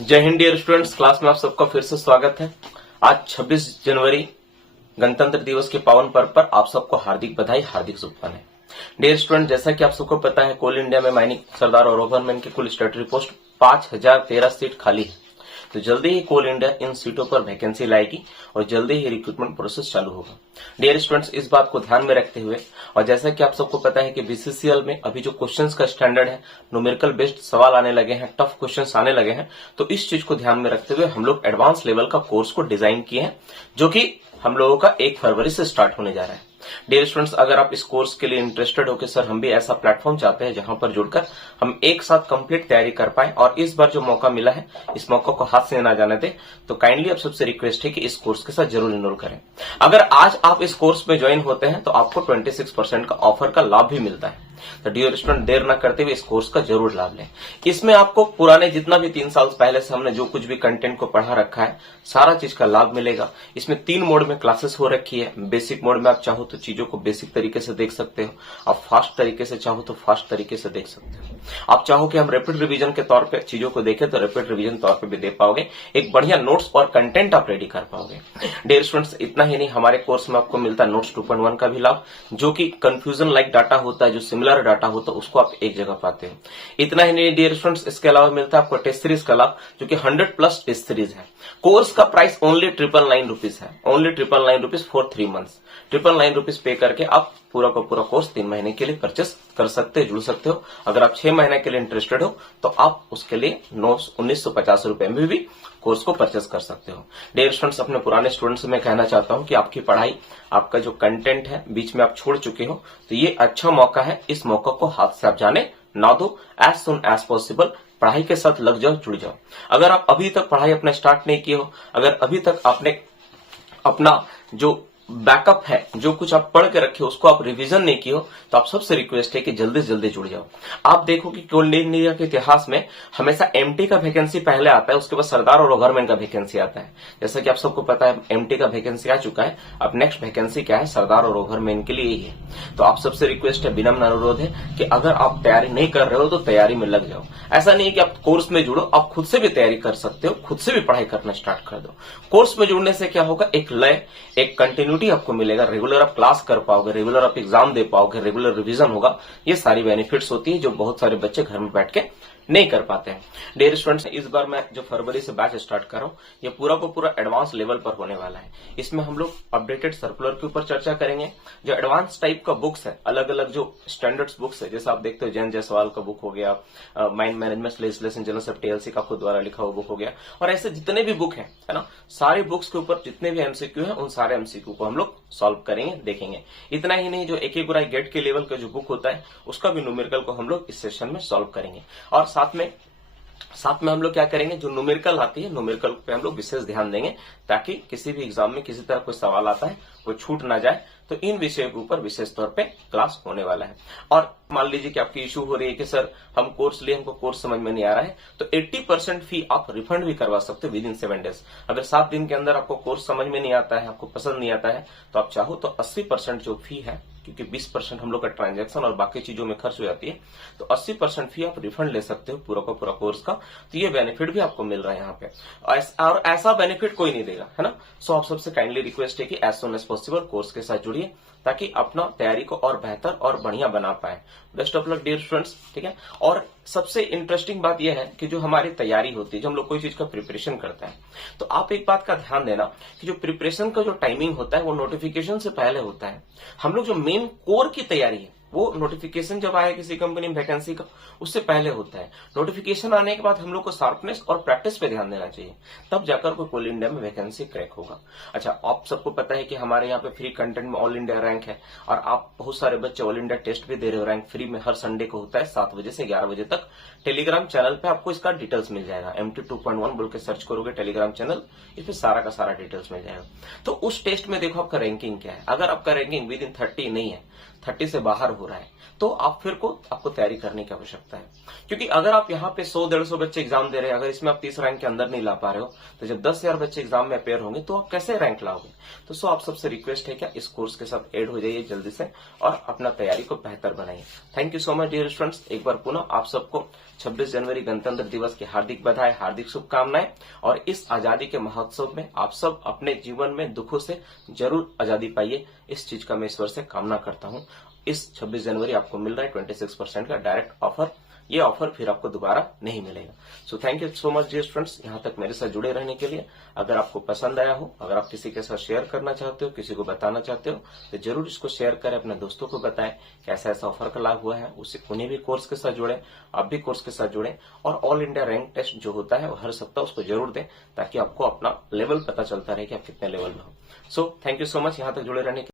जय Hind dear students, class में आप सबका फिर से स्वागत है। आज 26 जनवरी गणतंत्र दिवस के पावन पर्व पर आप सबको हार्दिक बधाई, हार्दिक शुभकामनाएं। डियर स्टूडेंट, जैसा कि आप सबको पता है, कोल इंडिया में माइनिंग सरदार और ओवरमैन की कुल स्टैट्यूटरी पोस्ट 5013 सीट खाली है। तो जल्दी ही कोल इंडिया इन सीटों पर वैकेंसी लाएगी और जल्दी ही रिक्रूटमेंट प्रोसेस चालू होगा। डियर स्टूडेंट्स, इस बात को ध्यान में रखते हुए और जैसा कि आप सबको पता है कि बीसीसीएल में अभी जो क्वेश्चंस का स्टैंडर्ड है, न्यूमेरिकल बेस्ड सवाल आने लगे हैं, टफ क्वेश्चंस आने लगे हैं। तो इस चीज को ध्यान में रखते हुए हम लोग एडवांस लेवल का कोर्स को डिजाइन किए हैं, जो कि हम लोगों का 1 फरवरी से स्टार्ट होने जा रहा है। डियर स्टूडेंट्स, अगर आप इस कोर्स के लिए इंटरेस्टेड हो कि सर हम भी ऐसा प्लेटफॉर्म चाहते हैं जहां पर जुड़कर हम एक साथ कंप्लीट तैयारी कर पाए और इस बार जो मौका मिला है इस मौका को हाथ से ना जाने दें, तो काइंडली आप सबसे रिक्वेस्ट है कि इस कोर्स के साथ जरूर इनरोल करें। अगर आज आप इस कोर्स में ज्वाइन होते हैं तो आपको 26% का ऑफर का लाभ भी मिलता है। तो डियर स्टूडेंट, देर न करते हुए इस कोर्स का जरूर लाभ लें। इसमें आपको पुराने जितना भी 3 साल पहले से हमने जो कुछ भी कंटेंट को पढ़ा रखा है, सारा चीज का लाभ मिलेगा। इसमें 3 मोड में क्लासेस हो रखी है। बेसिक मोड में आप चाहो तो चीजों को बेसिक तरीके से देख सकते हो, आप फास्ट तरीके से चाहो तो फास्ट तरीके से देख सकते हो। आप चाहो कि हम रैपिड रिवीजन के तौर पे चीजों को देखें तो रैपिड रिवीजन तौर पे भी दे पाओगे। एक बढ़िया नोट्स और कंटेंट आप रेडी कर पाओगे। डियर स्टूडेंट्स, इतना ही नहीं, हमारे कोर्स में आपको मिलता है नोट्स 2.1 का भी लाभ, जो कि कंफ्यूजन लाइक डाटा होता है, जो सिमिलर डाटा होता है उसको आप एक जगह पाते हैं। इतना ही नहीं डियर स्टूडेंट्स, इसके अलावा मिलता है आपको टेस्ट सीरीज का लाभ, जो कि 100+ टेस्ट सीरीज है। कोर्स का प्राइस ओनली 999 रुपीज है, only 999 rupees for 3 months. 999 rupees पे करके आप पूरा का पूरा कोर्स 3 महीने के लिए परचेस कर सकते हो, जुड़ सकते हो। अगर आप 6 महीने के लिए इंटरेस्टेड हो तो आप उसके लिए 1950 रुपए में भी कोर्स को परचेस कर सकते हो। डियर स्टूडेंट्स, अपने पुराने स्टूडेंट्स से मैं कहना चाहता हूं कि आपकी पढ़ाई, आपका जो कंटेंट है बीच में आप छोड़ चुके हो, तो ये अच्छा मौका है। इस मौका को हाथ से आप जाने ना दो। एज सुन एज पॉसिबल पढ़ाई के साथ लग जाओ, जुड़ जाओ। अगर आप अभी तक पढ़ाई अपना स्टार्ट नहीं किए हो, अगर अभी तक आपने अपना जो बैकअप है, जो कुछ आप पढ़ के रखे हो उसको आप रिवीजन नहीं किए हो, तो आप सबसे रिक्वेस्ट है कि जल्दी से जल्दी जुड़ जाओ। आप देखो कि कोल इंडिया के इतिहास में हमेशा एमटी का वैकेंसी पहले आता है, उसके बाद सरदार और ओवरमैन का वैकेंसी आता है। जैसा कि आप सबको पता है एमटी का वैकेंसी आ चुका है, अब नेक्स्ट वैकेंसी क्या है, सरदार और ओवरमैन के लिए ही है। तो आप सबसे रिक्वेस्ट है, विनम्र अनुरोध है कि अगर आप तैयारी नहीं कर रहे हो तो तैयारी में लग जाओ। ऐसा नहीं है कि आप कोर्स में जुड़ो, आप खुद से भी तैयारी कर सकते हो, खुद से भी पढ़ाई करना स्टार्ट कर दो। कोर्स में जुड़ने से क्या होगा, एक लय, एक कंटिन्यूटी आपको मिलेगा। रेगुलर आप क्लास कर पाओगे, रेगुलर आप एग्जाम दे पाओगे, रेगुलर रिवीजन होगा। ये सारी बेनिफिट्स होती है जो बहुत सारे बच्चे घर में बैठ के नहीं कर पाते हैं। डियर स्टूडेंट्स, इस बार मैं जो फरवरी से बैच स्टार्ट कर रहा हूं, ये पूरा को पूरा एडवांस लेवल पर होने वाला है। इसमें हम लोग अपडेटेड सर्कुलर के ऊपर चर्चा करेंगे। जो एडवांस टाइप का बुक्स है, अलग अलग जो स्टैंडर्ड्स बुक्स है, जैसे आप देखते हो जैन जायसवाल का बुक हो गया, mind management legislation general safety LC का खुद द्वारा लिखा हुआ बुक हो गया, और ऐसे जितने भी बुक है ना, सारे बुक्स के ऊपर जितने भी एमसीक्यू है, उन सारे एमसीक्यू को हम लोग सॉल्व करेंगे, देखेंगे। इतना ही नहीं, जो एक गुराई गेट के लेवल का जो बुक होता है उसका भी न्यूमेरिकल को हम लोग इस सेशन में सॉल्व करेंगे। और साथ में हम लोग क्या करेंगे, जो न्यूमेरिकल आती है, न्यूमेरिकल पे हम लोग विशेष ध्यान देंगे, ताकि किसी भी एग्जाम में किसी तरह कोई सवाल आता है वो छूट ना जाए। तो इन विषयों के ऊपर विशेष तौर पे क्लास होने वाला है। और मान लीजिए कि आपकी इशू हो रही है कि सर हम कोर्स लिए, हमको कोर्स समझ में नहीं आ रहा है, तो 80% फी आप रिफंड भी करवा सकते हो विदिन 7 डेज। अगर 7 दिन के अंदर आपको कोर्स समझ में नहीं आता है, आपको पसंद नहीं आता है, तो आप चाहो तो 80% जो फी है, क्योंकि 20% हम लोग का ट्रांजैक्शन और बाकी चीजों में खर्च हो जाती है, तो 80% फी आप रिफंड ले सकते हो पूरा का पूरा कोर्स का। तो ये बेनिफिट भी आपको मिल रहा है यहाँ पे, और ऐसा बेनिफिट कोई नहीं देगा, है ना। सो आप सबसे काइंडली रिक्वेस्ट है कि as soon as possible course के साथ जुड़िए, ताकि अपना तैयारी को और बेहतर और बढ़िया बना पाए। Best of luck dear students, ठीक है। और सबसे इंटरेस्टिंग बात यह है कि जो हमारी तैयारी होती है, जो हम लोग कोई चीज का प्रिपरेशन करते हैं, तो आप एक बात का ध्यान देना कि जो प्रिपरेशन का जो टाइमिंग होता है वो नोटिफिकेशन से पहले होता है। हम लोग जो मेन कोर की तैयारी है वो नोटिफिकेशन जब आए किसी कंपनी में वैकेंसी का, उससे पहले होता है। नोटिफिकेशन आने के बाद हम लोग को शार्पनेस और प्रैक्टिस पे ध्यान देना चाहिए, तब जाकर कोई कोल इंडिया में वैकेंसी क्रैक होगा। अच्छा, आप सबको पता है कि हमारे यहाँ पे फ्री कंटेंट में ऑल इंडिया रैंक है, और आप बहुत सारे बच्चे ऑल इंडिया टेस्ट भी दे रहे हो। रैंक फ्री में हर संडे को होता है 7 बजे से 11 बजे तक। टेलीग्राम चैनल पे आपको इसका डिटेल्स मिल जाएगा। MT 2.1 बोल के सर्च करोगे टेलीग्राम चैनल, इस पे सारा का सारा डिटेल्स मिल जाएगा। तो उस टेस्ट में देखो आपका रैंकिंग क्या है। अगर आपका रैंकिंग विद इन 30 नहीं है 30 से बाहर हो रहा है, तो आपको तैयारी करने की आवश्यकता है। क्योंकि अगर आप यहाँ पे 100-150 बच्चे एग्जाम दे रहे हैं, अगर इसमें आप 30 रैंक के अंदर नहीं ला पा रहे हो, तो जब 10,000 बच्चे एग्जाम में अपेयर होंगे तो आप कैसे रैंक लाओगे। तो आप सबसे रिक्वेस्ट है क्या, इस कोर्स के साथ ऐड हो जाइए जल्दी से और अपना तैयारी को बेहतर बनाइए। Thank you so much dear students. एक बार पुनः आप सबको 26 जनवरी गणतंत्र दिवस की हार्दिक बधाई, हार्दिक शुभकामनाएं। और इस आजादी के महोत्सव में आप सब अपने जीवन में दुखों से जरूर आजादी पाइए, इस चीज का मैं ईश्वर से कामना करता हूं। इस 26 जनवरी आपको मिल रहा है 26% का डायरेक्ट ऑफर, ये ऑफर फिर आपको दोबारा नहीं मिलेगा। So thank you so much dear students, यहाँ तक मेरे साथ जुड़े रहने के लिए। अगर आपको पसंद आया हो, अगर आप किसी के साथ शेयर करना चाहते हो, किसी को बताना चाहते हो, तो जरूर इसको शेयर करें, अपने दोस्तों को बताएं कि ऐसा ऐसा ऑफर का लाभ हुआ है, उन्हें भी कोर्स के साथ जुड़े, आप भी कोर्स के साथ जुड़े। और ऑल इंडिया रैंक टेस्ट जो होता है वो हर सप्ताह उसको जरूर दें, ताकि आपको अपना लेवल पता चलता रहे कि आप कितने लेवल में हो। सो थैंक यू सो मच यहाँ तक जुड़े रहने के